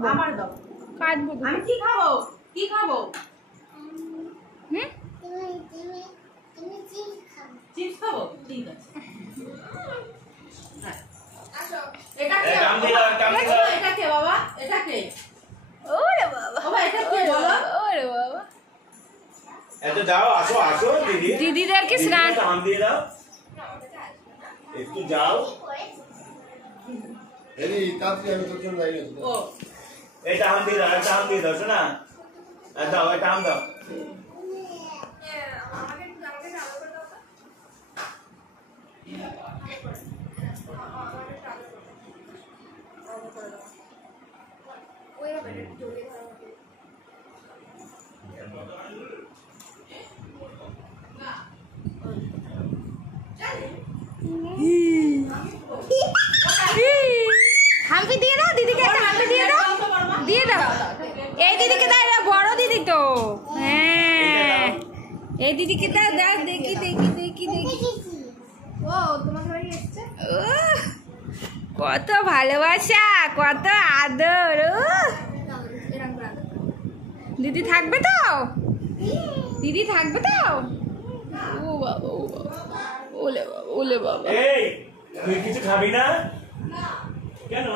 কাটবো আমার দাও কাটবো আমি কি খাবো কি খাবো তুমি চিপস খাবো ঠিক আছে আসো এটা কে এটা কে বাবা এটা কে ওরে বাবা বাবা এটা কে বলো ওরে বাবা এত যাও আসো আসো দিদি দিদিদেরকে স্নান নাম দিয়ে দাও একটু যাও এই কাছে আমি তো চলে যাই না ও এটা হাম দিয়ে দাও এটা হাম দিয়ে দাও শোনা দাও এটা হাম দাও আমাকে আলো করে দাও ওই হবে জোরে হাম্পি দিয়ে দাও দিদিকে একটা হাম্পি দিয়ে দাও দিয়ে দাও এই দিদিকে দাও এটা বড় দিদি তো হ্যাঁ এই দিদিকে দাও দাও দেখি দেখি দেখি দেখি ও তোমার ঘরে এসেছে কত ভালোবাসা কত আদর এরকম করে দিদি থাকবে তো দিদি থাকবে তো ও বাবা ও বাবা ওলে বাবা ওলে বাবা এই তুই কিছু খাবি না কেন